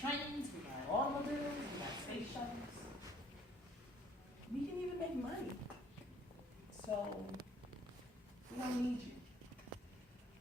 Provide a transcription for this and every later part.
trains, we got automobiles, we got space shuttles. We can even make money. So, we don't need you.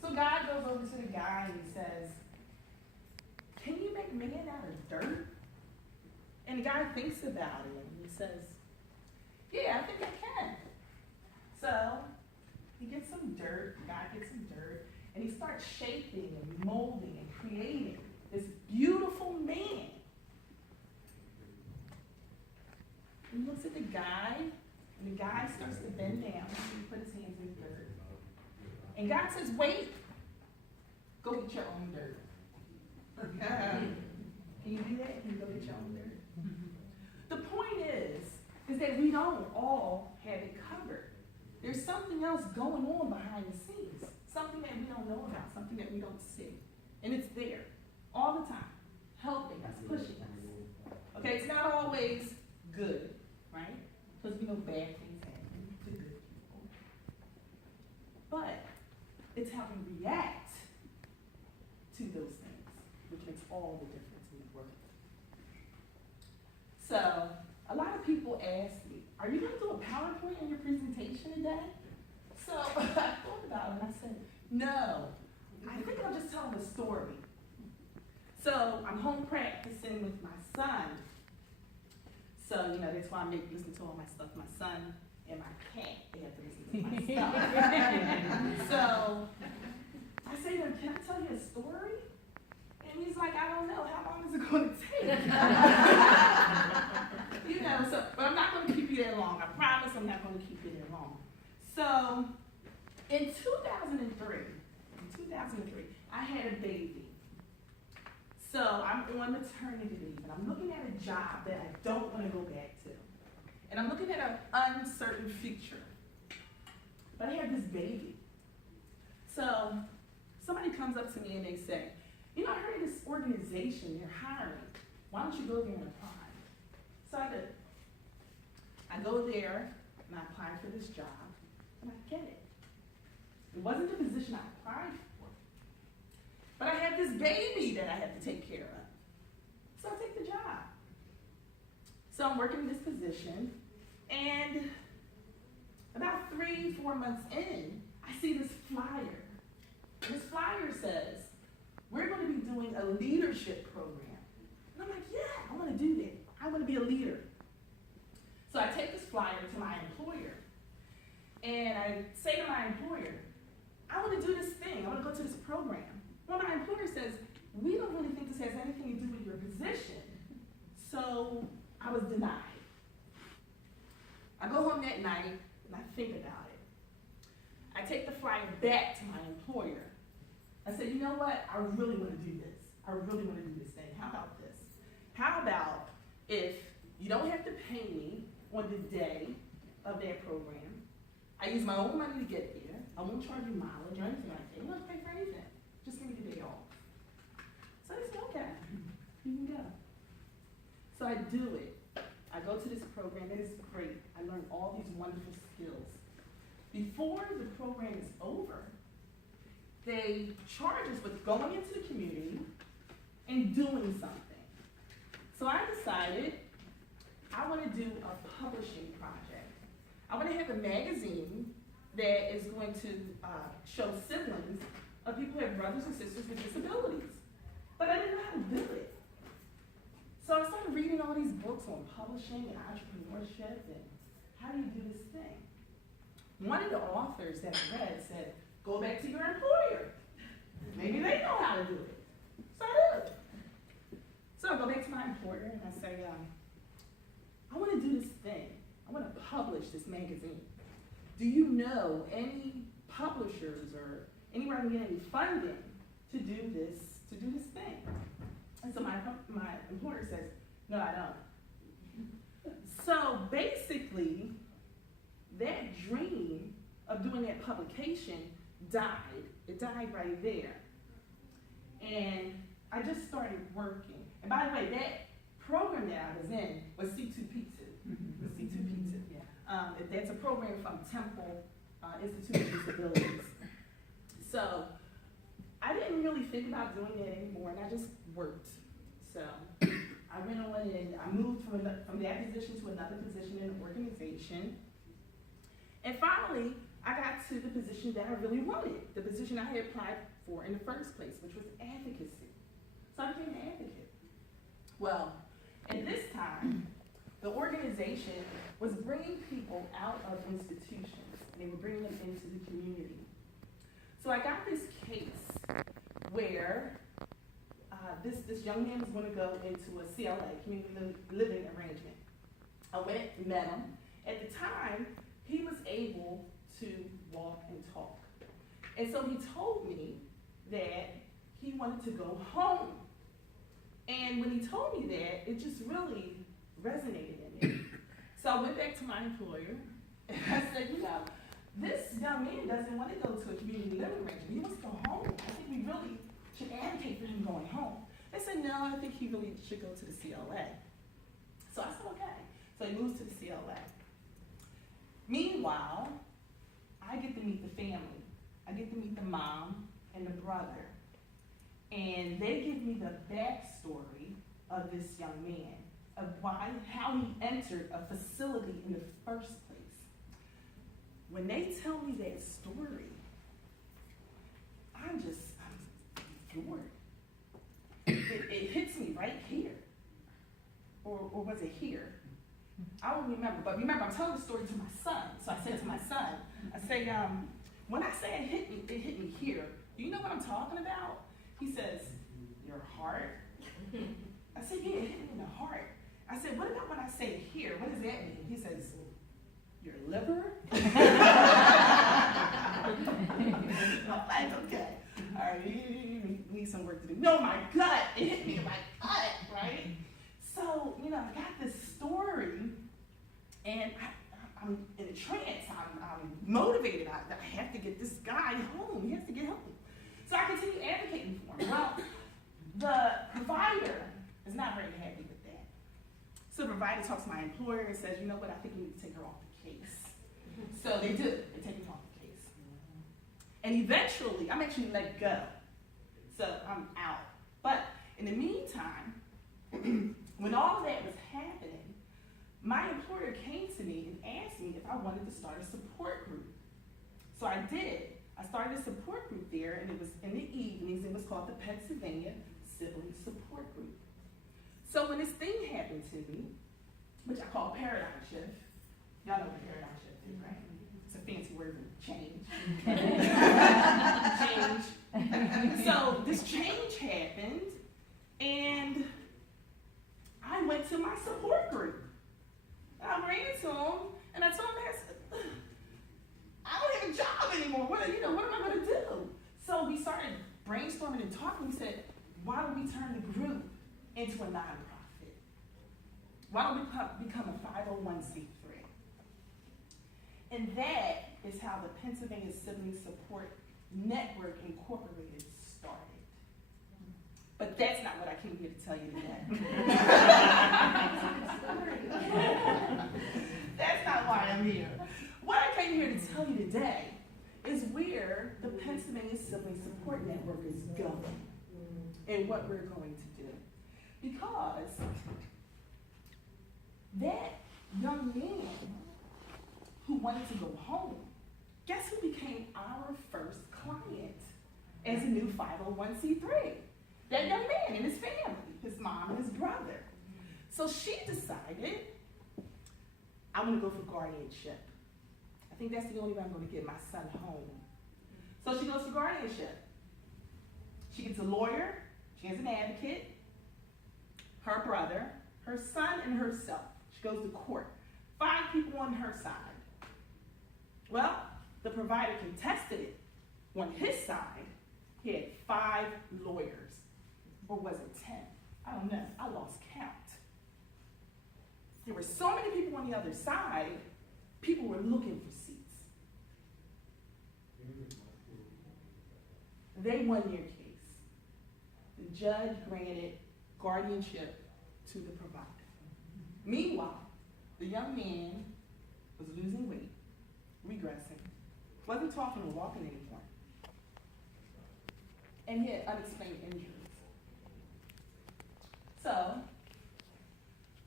So God goes over to the guy and he says, can you make man out of dirt? And the guy thinks about it and he says, yeah, I think I can. So he gets some dirt, the guy gets some dirt, and he starts shaping and molding and creating this beautiful man. He looks at the guy, and the guy starts to bend down, and he puts his hands in the dirt. And God says, wait, go get your own dirt. Can you do that? Can you go get your own dirt? The point is that we don't all have it covered. There's something else going on behind the scenes, something that we don't know about, something that we don't see. And it's there all the time, helping us, pushing us. Okay, it's not always good, right? Because we know bad things happen to good people. But it's how we react to those things, which makes all the difference in the world. So, a lot of people ask me, are you going to do a PowerPoint in your presentation today? So, I thought about it and I said, no, I think I'll just tell them a story. So, I'm home practicing with my son. So, that's why I listen to all my stuff. My son and my cat, they have to listen to my stuff. So, I say to him, can I tell you a story? And he's like, I don't know, how long is it going to take? But I'm not going to keep you there long. I promise I'm not going to keep you there long. So, in 2003, I had a baby. So, I'm on maternity leave, and I'm looking at a job that I don't want to go back to. And I'm looking at an uncertain future. But I have this baby. So, somebody comes up to me and they say, I heard of this organization, they're hiring. Why don't you go there and apply? So I did. I go there and I apply for this job and I get it. It wasn't the position I applied for. But I had this baby that I had to take care of. So I take the job. So I'm working this position, and about 3-4 months in, I see this flyer. And this flyer says, we're going to be doing a leadership program. And I'm like, yeah, I want to do that. I want to be a leader. So I take this flyer to my employer, and I say to my employer, I want to do this thing. I want to go to this program. Well, my employer says, we don't really think this has anything to do with your position. So I was denied. I go home that night, and I think about it. I take the flyer back to my employer. I said, you know what? I really want to do this. I really want to do this thing. How about this? How about if you don't have to pay me on the day of that program? I use my own money to get there. I won't charge you mileage or anything like that. You don't have to pay for anything. Just give me the day off. So they said, okay, you can go. So I do it. I go to this program. It is great. I learned all these wonderful skills. Before the program is over, they charge us with going into the community and doing something. So I decided I want to do a publishing project. I want to have a magazine that is going to show siblings of people who have brothers and sisters with disabilities. But I didn't know how to do it. So I started reading all these books on publishing and entrepreneurship and how do you do this thing. One of the authors that I read said, go back to your employer. Maybe they know how to do it. So I do. So I go back to my employer and I say, I want to do this thing. I want to publish this magazine. Do you know any publishers or anywhere I can get any funding to do this thing? And so my employer says, no, I don't. So basically, that dream of doing that publication died. It died right there. And I just started working. And by the way, that program that I was in was C2P2. Was C2P2. Yeah. That's a program from Temple Institute of Disabilities. So I didn't really think about doing that anymore, and I just worked. So went on and I moved from that position to another position in an organization. And finally, I got to the position that I really wanted, the position I had applied for in the first place, which was advocacy. So I became an advocate. Well, at this time, the organization was bringing people out of institutions, and they were bringing them into the community. So I got this case where this young man was going to go into a CLA, community living arrangement. I went and met him. At the time, he was able to walk and talk. And so he told me that he wanted to go home. And when he told me that, it just really resonated in me. So I went back to my employer, and I said, you know, this young man doesn't want to go to a community living arrangement. He wants to go home. I think we really should advocate for him going home. They said, no, I think he really should go to the CLA. So I said, okay. So he moves to the CLA. Meanwhile, I get to meet the family. I get to meet the mom and the brother. And they give me the backstory of this young man, of how he entered a facility in the first place. When they tell me that story, I'm floored. It hits me right here. Or was it here? I don't remember, but remember, I'm telling the story to my son. So I said to my son, I say, when I say it hit me here, do you know what I'm talking about? He says, your heart? I said, yeah, it hit me in the heart. I said, what about when I say here? What does that mean? He says, your liver? I'm like, okay. All right, you need some work to do. No, my gut. It hit me in my gut, right? So, you know, I got this story, and I'm in a trance. I'm motivated. I have to get this guy home. He has to get home. So I continue advocating for him. Well, the provider is not very happy with that. So the provider talks to my employer and says, you know what, I think we need to take her off the case. So they do. They take him off the case. And eventually, I'm actually let go. So I'm out. But in the meantime, when all of that was happening, my employer came to me and asked me if I wanted to start a support group. So I did. I started a support group there, and it was in the evenings. It was called the Pennsylvania Sibling Support Group. So when this thing happened to me, which I call paradigm shift, y'all know what paradigm shift is, right? It's a fancy word for change. Change. So this change happened, and I went to my support group. I ran to him, and I told him, I don't have a job anymore. What am I going to do? So we started brainstorming and talking. We said, why don't we turn the group into a nonprofit? Why don't we become a 501c3? And that is how the Pennsylvania Sibling Support Network Incorporated started. But that's not what I came here to tell you today. That's not why I'm here. What I came here to tell you today is where the Pennsylvania Sibling Support Network is going and what we're going to do. Because that young man who wanted to go home, guess who became our first client as a new 501c3? That young man and his family, his mom and his brother. So she decided, I want to go for guardianship. I think that's the only way I'm going to get my son home. So she goes for guardianship. She gets a lawyer, she has an advocate, her brother, her son, and herself. She goes to court. 5 people on her side. Well, the provider contested it. On his side, he had 5 lawyers. Or was it 10? I don't know. I lost count. There were so many people on the other side, people were looking for seats. They won their case. The judge granted guardianship to the provider. Meanwhile, the young man was losing weight, regressing, wasn't talking or walking anymore, and he had unexplained injuries. So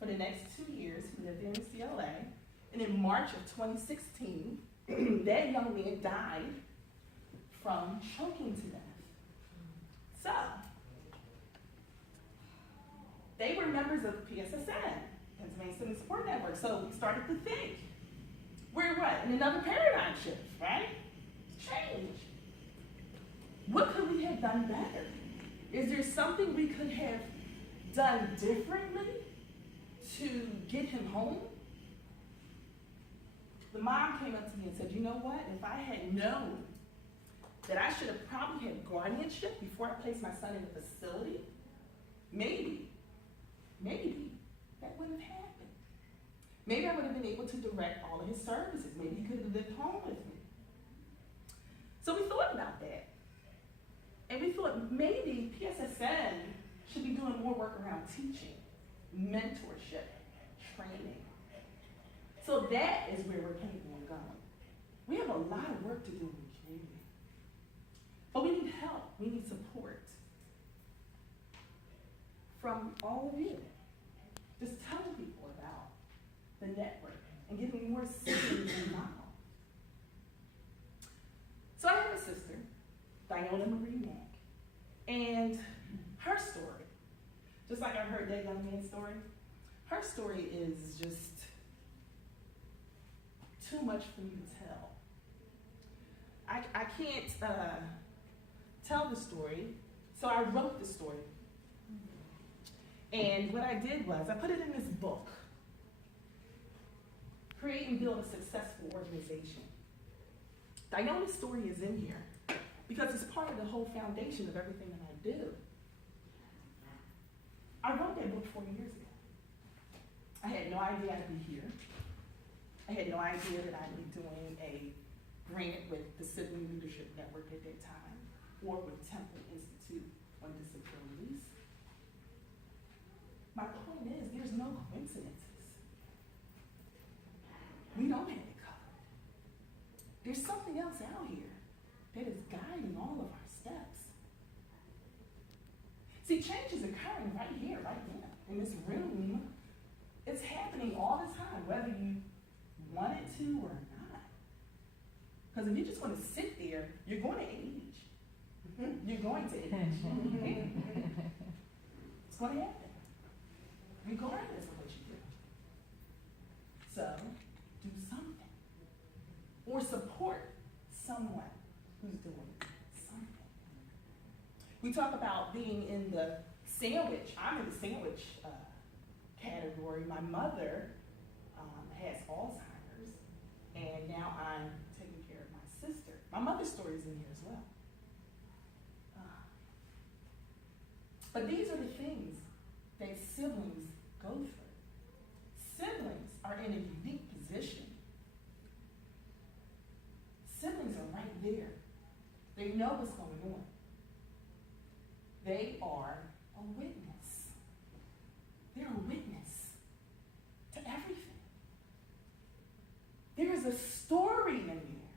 For the next 2 years, he lived in CLA. And in March of 2016, that young man died from choking to death. So, they were members of PSSN, Pennsylvania Sibling Support Network. So we started to think, we're what? In another paradigm shift, right? Change. What could we have done better? Is there something we could have done differently to get him home? The mom came up to me and said, you know what? If I had known that I should have probably had guardianship before I placed my son in a facility, maybe that wouldn't have happened. Maybe I would have been able to direct all of his services. Maybe he could have lived home with me. So we thought about that. And we thought maybe PSSN should be doing more work around teaching, mentorship, training. So that is where we're capable of going. We have a lot of work to do in the community. But we need help, we need support from all of you. Just telling people about the network and getting more siblings involved. So I have a sister, Lynne Mack, and her story, just like I heard that young man's story, her story is just too much for me to tell. I can't tell the story, so I wrote the story. And what I did was, I put it in this book, Create and Build a Successful Organization. Diona's story is in here because it's part of the whole foundation of everything that I do. I wrote that book 4 years ago. I had no idea I'd be here. I had no idea that I'd be doing a grant with the Sibling Leadership Network at that time, or with Temple Institute on Disabilities. My point is, there's no coincidences. We don't have it covered. There's something else out here that is guiding all of our steps. See, change is occurring right here, right now, in this room. It's happening all the time, whether you want it to or not. Because if you're just going to sit there, you're going to age. You're going to age. It's going to happen, regardless of what you do. So, do something. Or support someone who's doing something. We talk about being in the sandwich. I'm in the sandwich category. My mother has Alzheimer's, and now I'm taking care of my sister. My mother's story is in here as well. But these are the things that siblings go through. Siblings are in a unique position. Siblings are right there. They know what's going on. They are a witness. They're a witness to everything. There is a story in there.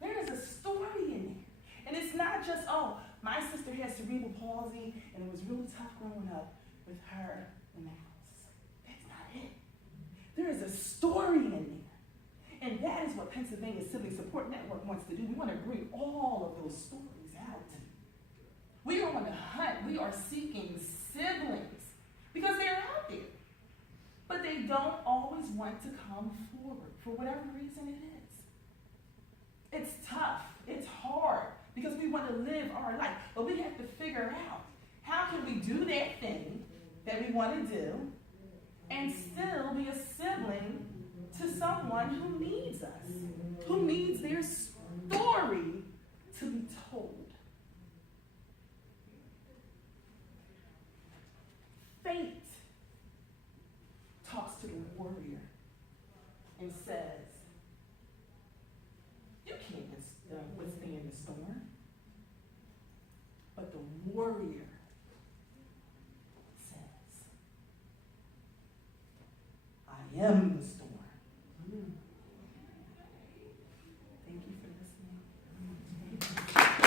There is a story in there. And it's not just, oh, my sister has cerebral palsy and it was really tough growing up with her in the house. That's not it. There is a story in there. And that is what Pennsylvania Sibling Support Network wants to do. We want to bring all of those stories out. We are on the hunt. We are seeking siblings because they're out there. But they don't always want to come forward for whatever reason it is. It's tough. It's hard because we want to live our life. But we have to figure out how can we do that thing that we want to do and still be a sibling to someone who needs us, who needs their story to be told. Fate talks to the warrior and says, you can't withstand the storm. But the warrior